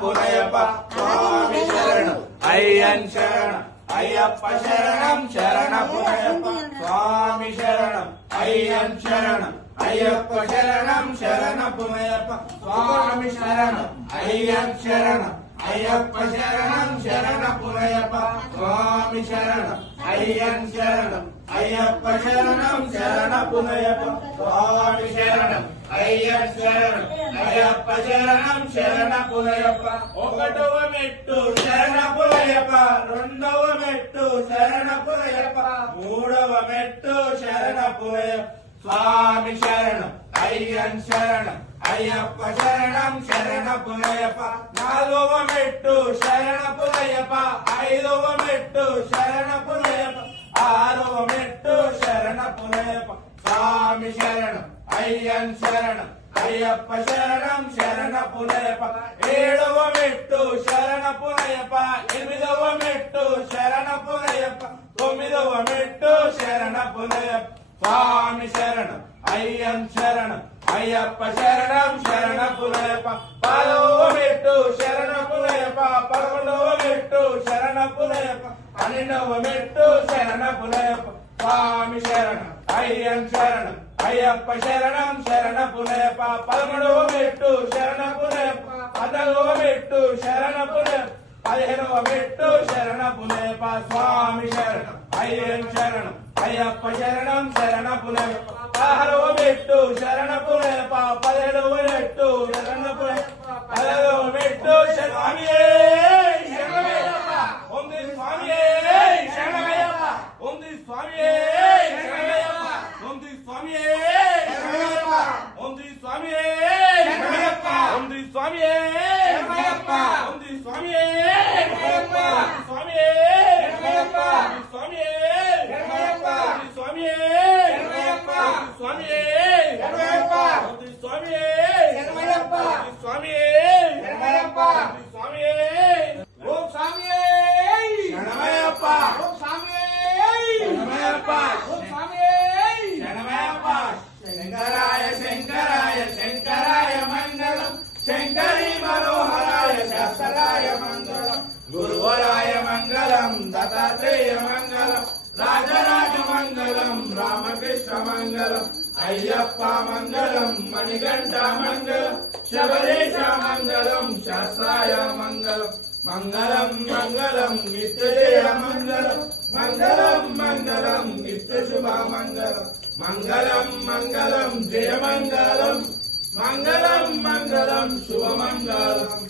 పునయప స్వామి శరణం అయ్యన్ శరణం అయ్యప్ప శరణం శరణ పునయప స్వామి శరణం అయ్యన్ శరణం అయ్యప్ప శరణం శరణ పునయప స్వామి శరణం అయ్యన్ శరణం అయ్యప్ప శరణం శరణ పునయప స్వామి శరణం అయ్యన్ శరణం అయ్యప్ప శరణం శరణ పునయప స్వామి శరణం అయ్యన్ శరణం అయ్యప్ప శరణం శరణ పునయప ఒకటవ మెట్టు శరణ పునయప రెండవ మెట్టు శరణ పునయప మూడవ మెట్టు శరణ పునయప స్వామి శరణం అయ్యన్ శరణం అయ్యప్ప శరణం శరణ పునయప నాలుగవ మెట్టు శరణ పునయప ఐదవ మెట్టు శరణ పునయప ఆరవ మెట్టు శరణ పునయప స్వామి శరణం అయ్యన్ శరణం అయ్యప్ప శరణం శరణ పునయప ఏడవ మెట్టు శరణ పునయప ఎనిమిదవ మెట్టు శరణ పునయప తొమ్మిదవ మెట్టు శరణ పునయప స్వామి శరణం అయ్యన్ శరణం అయ్యప్ప శరణం శరణ పునయప పదవ మెట్టు శరణ పునయప పదకొండవ మెట్టు శరణ పునయప పన్నెండవ మెట్టు శరణ పునయప స్వామి శరణం అయ్యన్ శరణం అయ్యప్ప శరణం శరణ పునయప పదమూడవ మెట్టు శరణ పునయప పదవ మెట్టు శరణ పునయప పదిహేనవ మెట్టు శరణ పునయప స్వామి శరణం అయ్యన్ శరణం అయ్యప్ప శరణం శరణ పునయప పదహారవ మెట్టు శరణ పునయప పదిహేడవ మెట్టు శరణ పునయప పదహారవ మెట్టు స్వామి శరణమయ్యప్ప ఓం శ్రీ స్వామి శరణమయ్యప్ప ఓం శ్రీ స్వామి శరణమయ్యప్ప ఓం శ్రీ స్వామి శరణమయ్యప్ప ఓం శ్రీ స్వామి శరణమయ్యప్ప ఓం శ్రీ స్వామి శరణమయ్యప్ప ఓం శ్రీ స్వామి శరణమయ్యప్ప స్వామి శరణమయ్యప్ప స్వామి శరణమయ్యప్ప స్వామి శరణమయ్యప్ప స్వామి శరణమయ్యప్ప స్వామి శరణమయ్యప్ప స్వామి శరణమయ్యప్ప స్వామి ఓం స్వామి శరణమయ్యప్ప ఓం స్వామి శరణమయ్యప్ప ఓం స్వామి శరణమయ్యప్ప శంకరాయ శంకరాయ శంకరాయ మంగళం శంకరీ మనోహరాయ శాస్త్రాయ మంగళం గురువరాయ మంగళం దత్తాత్రేయ మంగళం రాజరాజ మంగళం రామకృష్ణ మంగళం అయ్యప్ప మంగళం మణికంఠ మంగళం శబరీశ మంగళం శాస్త్రాయ మంగళం మంగళం మంగళం నిత్యజయ మంగళం మంగళం మంగళం నిత్య శుభ మంగళం మంగళం మంగళం జయ మంగళం మంగళం మంగళం శుభ మంగళం